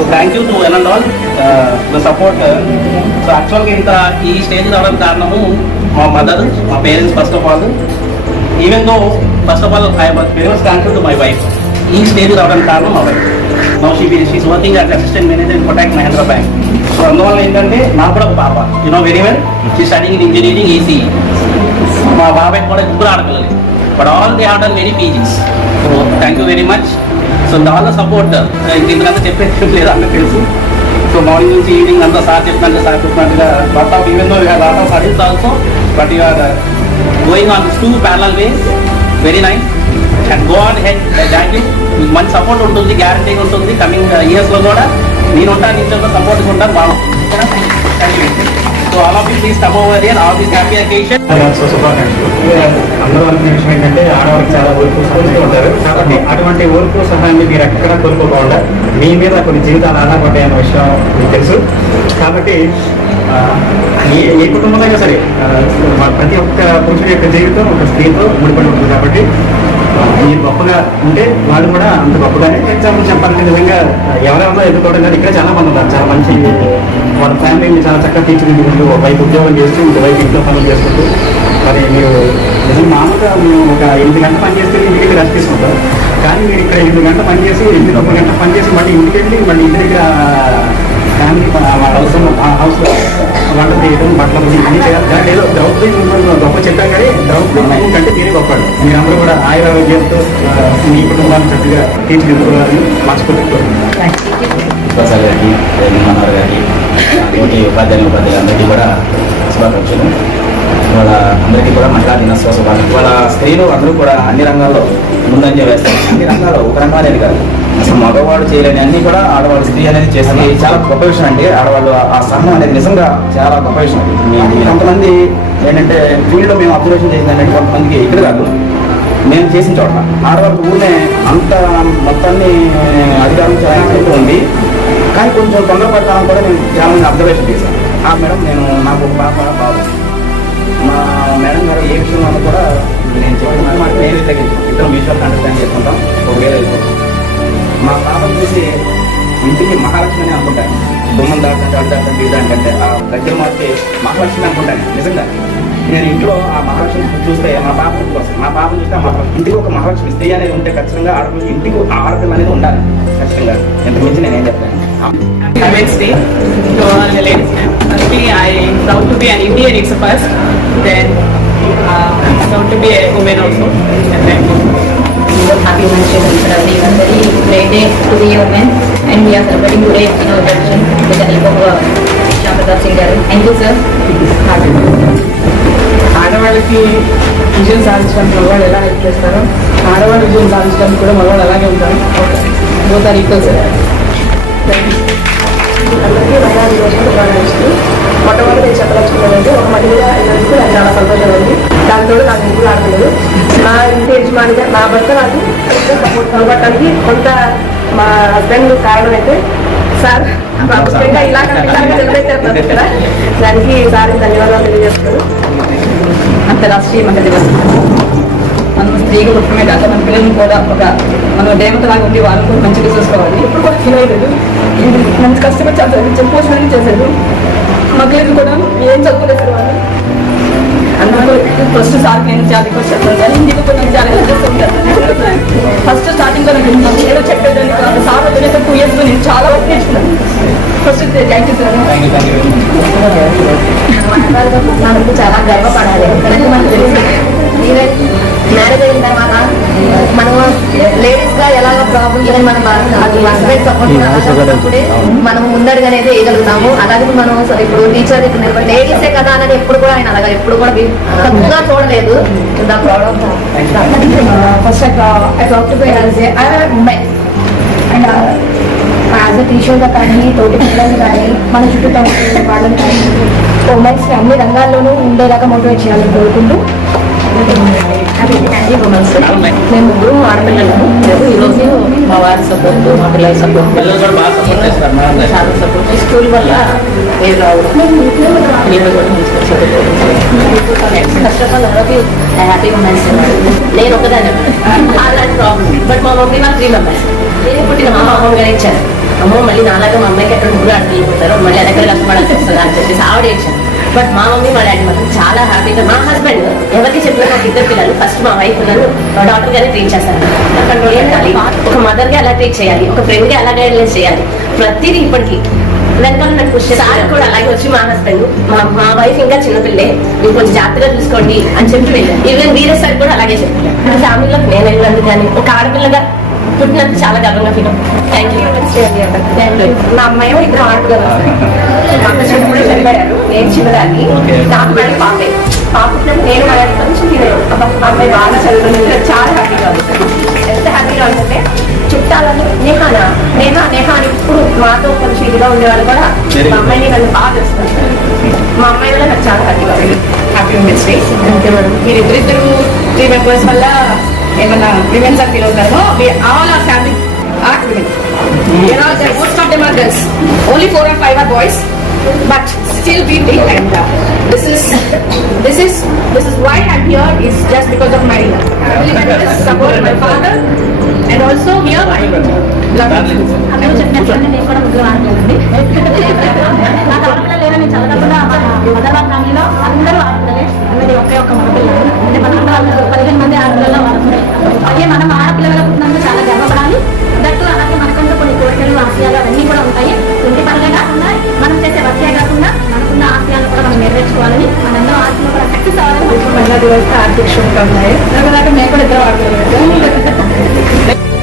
So thank you to one and all the support. So యాక్చువల్గా ఇంత ఈ stage రావడానికి కారణము మా మదర్, మా parents first of all. Even though first of all I was very much thankful to my wife. ఈ stage రావడానికి కారణం మా wife. Now she's working as assistant manager in Kotak Mahindra bank. So అందువల్ల ఏంటంటే నాకు కూడా ఒక పాప, you know very well, she studying in engineering ECE. మా బాబాయ్ కూడా ముగ్గురు ఆడపిల్లలు, but all they have done very PGs. So thank you very much. So దాని సపోర్ట్ ఇంతకంతా చెప్పేది లేదు, అన్నీ తెలుసు. సో మార్నింగ్ నుంచి ఈవినింగ్ అంతా సార్ చెప్పినట్టుగా lot of even though lot of studies also, but you are going on this 2 parallel ways. Very nice and go on head. Thank you. మీకు మంచి సపోర్ట్ ఉంటుంది, గ్యారంటీగా ఉంటుంది. కమింగ్ ఇయర్స్లో కూడా నేను ఉంటాను, నిజంగా సపోర్ట్ ఉంటాను, బాగుంటుంది. Thank you. So all of you please come over here. All this happy occasion. అందరూ అనుకునే విషయం ఏంటంటే ఆడవాళ్ళకి చాలా ఓర్పు సహాయం ఉంటారు కాబట్టి అటువంటి ఓర్పు సహాయాన్ని మీరు ఎక్కడ కోరుకోకుండా మీ మీద కొన్ని జీవితాలు ఆధారపడ్డాయన్న విషయం మీకు తెలుసు. కాబట్టి ఏ కుటుంబంలో అయినా సరే ప్రతి ఒక్క పురుషుడి యొక్క జీవితం ఒక స్త్రీతో ముడిపడి ఉంటుంది. కాబట్టి మీరు గొప్పగా ఉంటే వాళ్ళు కూడా అంత గొప్పగానే. ఎగ్జాంపుల్ చెప్పాలంటే నిజంగా ఎవరెవరో ఎదుర్కోవడం కానీ ఇక్కడ చాలా మంది ఉన్నారు, చాలా మంచి వాళ్ళ ఫ్యామిలీని చాలా చక్కగా తీర్చిదిద్దుకుంటూ ఒక వైపు ఉద్యోగం చేస్తూ ఇంకో వైపు ఇంట్లో పనులు చేసుకుంటూ. మరి మీరు నిజంగా మామూలుగా మేము ఒక 8 గంటలు పని చేస్తే ఇంటికి వెళ్ళి రెస్ట్ తీసుకుంటాం, కానీ మీరు ఇక్కడ 8 గంటలు పని చేసి 8 గంటలు పని చేసి మళ్ళీ ఇంటికి వెళ్ళి మళ్ళీ ఇంటి దగ్గర ఫ్యామిలీ హౌస్లో వంట చేయడం, బట్టలు అన్నీ చేయాలి. కానీ ఏదో ద్రౌపది గొప్ప చెప్పాం కానీ ద్రౌపది కంటే తీరే గొప్పడు. మీరందరూ కూడా ఆయుర్వేద్యంతో మీ కుటుంబాన్ని చక్కగా తీర్చిదిద్దుకోవాలని మనస్ఫూర్తి. ప్రసాద్ గారికి, మనోహర్ గారికి, తోటి ఉపాధ్యాయులు అందరికీ కూడా శుభాకాంక్షలు. వాళ్ళ అందరికీ కూడా మహిళా దినోత్సవ శుభాకాంక్షలు. వాళ్ళ స్త్రీలు అందరూ కూడా అన్ని రంగాల్లో ముందంజ వేస్తారు. అన్ని రంగాల్లో ఒక రంగం అనేది కాదు, అసలు మగవాడు చేయలేని అన్ని కూడా ఆడవాళ్ళు స్త్రీ అనేది చేస్తుంది. చాలా గొప్ప విషయం అండి. ఆడవాళ్ళు ఆ సహనం అనేది నిజంగా చాలా గొప్ప విషయం. కొంతమంది ఏంటంటే ఫీల్డ్లో మేము అబ్జర్వేషన్ చేసిందంటే కొంతమందికి ఇక్కడ కాదు, మేము చేసిన చోట ఆడవాళ్ళకి ఊరినే అంత మొత్తాన్ని అధికారం చేయాల్సి ఉంది. కానీ కొంచెం తొందరపడతాను కూడా నేను చాలా మంది అబ్జర్వేషన్ చేశాను. మేడం నేను నాకు పాప బాబు, మా మేడం గారు ఏ విషయంలో కూడా నేను చెప్పిన మా పేరు తగ్గించాం, ఇద్దరు మ్యూచువల్ అండర్స్టాండ్ చేసుకుంటాం, ఒక వేరే వెళ్ళిపోతాం. మా పాపను చూసి ఇంటికి మహాలక్ష్మి అని అనుకుంటాను. బొమ్మం దాటంటే అడ్డాటం తీయడానికంటే ఆ దగ్గర మాత్రమే మహాలక్ష్మి అనుకుంటాను. నిజంగా నేను ఇంట్లో ఆ మహాలక్ష్మి చూస్తే మా పాప వస్తుంది, మా పాపను చూస్తే ఇంటికి ఒక మహాలక్ష్మి స్త్రీ అనేది ఉంటే ఖచ్చితంగా ఆడపిల్ల ఇంటికి ఆడపిల్ల అనేది ఉండాలి ఖచ్చితంగా. ఎంత మించి నేనేం చెప్తాను. Women's Day to all the ladies. Firstly, I am proud to be an Indian. It's a first. Then proud to be a woman also. And then happy Women's Day. It's a very great day to be a woman, and we are celebrating today in our tradition with the help of Shyam Singh garu. Thank you, sir. Happy. ఆడవాళ్ళకి విజయం సాధించడానికి మగవాళ్ళు ఎలా help చేస్తారో ఆడవాళ్ళు విజయం సాధించడానికి కూడా మగవాళ్ళు అలాగే ఉంటారు. Both are equal sir. అందరికీ మహిళా దినోత్సవం శుభాకాంక్షలు. మొట్టమొదటి నేను చెప్పదలుచుకున్నానంటే ఒక మహిళగా అయినందుకు నాకు చాలా సంతోషం ఉంది. దాంతో నాకు ముగ్గురు ఆడలేదు. నా ఇంటి యజమానిగా నా భర్త నాకు సపోర్ట్ కలగడానికి కొంత మా హస్బెండ్ కారణం అయితే సార్ ముఖ్యంగా ఇలాగ సెలబ్రేట్ చేస్తారు కదా, దానికి సార్ ధన్యవాదాలు తెలియజేస్తున్నాను. అంతర్రాష్ట్రీయ మహిళా దినోత్సవం మనం స్త్రీగా ముఖ్యమే కాక మన పిల్లల్ని కూడా ఒక మనం దేవతలాగా ఉండి వాళ్ళని కూడా మంచిగా చూసుకోవాలి. ఇప్పుడు కూడా ఫీల్ అయ్యలేదు, మంచి కష్టపడి చదువు పోస్ట్మెంట్ చేశారు. మా పిల్లలు కూడా ఏం చదువుకోలేదు వాళ్ళు. అందులో ఫస్ట్ సార్ నేను చాలా రిక్వెస్ట్ చేస్తాను కానీ ఇంటికి కూడా నేను చాలా హెల్ప్ చేస్తూ ఉంటాను. ఫస్ట్ స్టార్టింగ్లో నాకు ఏదో చెప్పేదాన్ని కాదు, సార్ వదిలేక 2 years నేను చాలా వర్క్ నేర్చుకున్నాను. First thank you sir. మనకు చాలా గర్వపడాలి. ఎందుకంటే మనకు తెలుసు ఈవెన్ మ్యారేజ్ అయిన తర్వాత మనము లేడీస్ గా ఎలాగ ప్రాబ్లమ్ ఈవెన్ మన హస్బెండ్ సపోర్ట్ మనం ముందడుగు అనేది వేయగలుగుతాము. అలాగే మనం ఇప్పుడు టీచర్ ఇప్పుడు లేడీసే కదా అనేది ఎప్పుడు కూడా ఆయన అలాగా ఎప్పుడు కూడా తప్పుగా చూడలేదు. First I talk to women and as a టీచర్గా కానీ తోటి పిల్లలు కానీ మన చుట్టూ వాళ్ళని కానీ ఉమెన్స్కి అన్ని రంగాల్లోనూ ఉండేలాగా మోటివేట్ చేయాలని కోరుకుంటూ మేము ముగ్గురు ఆడపిల్లలు. ఈరోజు మా వారి సపోర్ట్, మా పిల్లల సపోర్ట్, చాలా సపోర్ట్, స్కూల్ వల్ల ఏది రావడం కష్టపడి హ్యాపీ ఉమెన్స్ నేను ఒకదాన్ని అలాంటి ప్రాబ్లం. బట్ మా మమ్మీ వాళ్ళు 3 members. నేను పుట్టిన మా మామూలుగా ఇచ్చారు. అమ్మో మళ్ళీ నాలాగా మా అమ్మాయికి ఎక్కడ ముగ్గురు ఆడపిల్లిపోతారో మళ్ళీ ఎక్కడ కష్టపడాల్సి వస్తుంది అని చెప్పేసి ఆవిడ ఏడ్చాను. బట్ మా మమ్మీ మా డాడీ మాత్రం చాలా హ్యాపీగా, మా హస్బెండ్ ఎవరికి చెప్పినా నాకు ఇద్దరు పిల్లలు, ఫస్ట్ మా వైఫ్ ఉన్నారు, డాక్టర్ గానే ట్రీట్ చేస్తారు. ఒక మదర్ గా ఎలా ట్రీట్ చేయాలి, ఒక ఫ్రెండ్ గా ఎలా గైడ్లైన్స్ చేయాలి, ప్రతిదీ ఇప్పటికీ వెనకాల నాకు సార్ కూడా అలాగే వచ్చి మా హస్బెండ్ మా వైఫ్ ఇంకా చిన్నపిల్లే, మీరు కొంచెం జాగ్రత్తగా చూసుకోండి అని చెప్పి వెళ్ళారు. ఈవెన్ వీరే సార్ కూడా అలాగే చెప్పారు. ఫ్యామిలీలో నేను వెళ్ళినందుకు కానీ ఒక ఆడపిల్లగా పుట్టినందుకు చాలా గర్వంగా ఫీల్ అవుతాను. Thank you. మా అమ్మాయి ఇద్దరు ఆడపిల్లలు. మా అక్క చెప్పుడు చనిపోయారు, నేను చిన్నదాన్ని. నాకు మళ్ళీ పాపే పాపుట్టినప్పుడు నేను మా కొంచెం మా అమ్మాయి బాగా చదువుతుంది, చాలా హ్యాపీగా ఉంది. ఎంత హ్యాపీగా ఉంటుంటే చుట్టాలని నేహా అని ఇప్పుడు మాతో కొంచెం ఇదిగా ఉండేవాళ్ళు కూడా మా అమ్మాయిని నన్ను బాగా తెలుసుకుంటారు. మా అమ్మాయి వల్ల నాకు చాలా హ్యాపీగా ఉంది. Happy women's day. మీరు ఇద్దరిద్దరు 3 members వల్ల ఏమన్నా విమెన్స్ అని ఫీల్ అవుతారో, all are family are women. Most of them are girls, only 4 or 5 are boys, but still we think, and this is why I'm here, is just because of my family members, support my father, and also here I love you. అందరూ చెప్పినట్టు నేను కూడా ముగ్గురు ఆడపిల్లండి. నాకు ఆడపిల్లలు లేరని చదవకుండా mother ఫ్యామిలీలో అందరూ ఆడపిల్లలే, అందరి ఒకే ఒక్క మగపిల్లలు. అంటే మన అందరూ 15 మంది ఆడపిల్లల్లో వాడుతున్నాయి. అలాగే మనం ఆడపిల్లలుగా పుట్టినందుకు చాలా గర్వపడాలి. దట్టు అలాగే మనకంటూ కొన్ని కోరికలు, ఆశయాలు అవన్నీ కూడా ఉంటాయి. ఇంటి పరంగా కాకుండా మనం చేసే వర్కే కాకుండా మనకున్న ఆశయాలు కూడా మనం నెరవేర్చుకోవాలని, మనందరూ ఆశలు కూడా సక్సెస్ అవ్వాలని మహిళా దివస్ హార్దిక శుభకామనాలు. నాకు మేము కూడా ఇద్దరు ఆడపిల్లలు.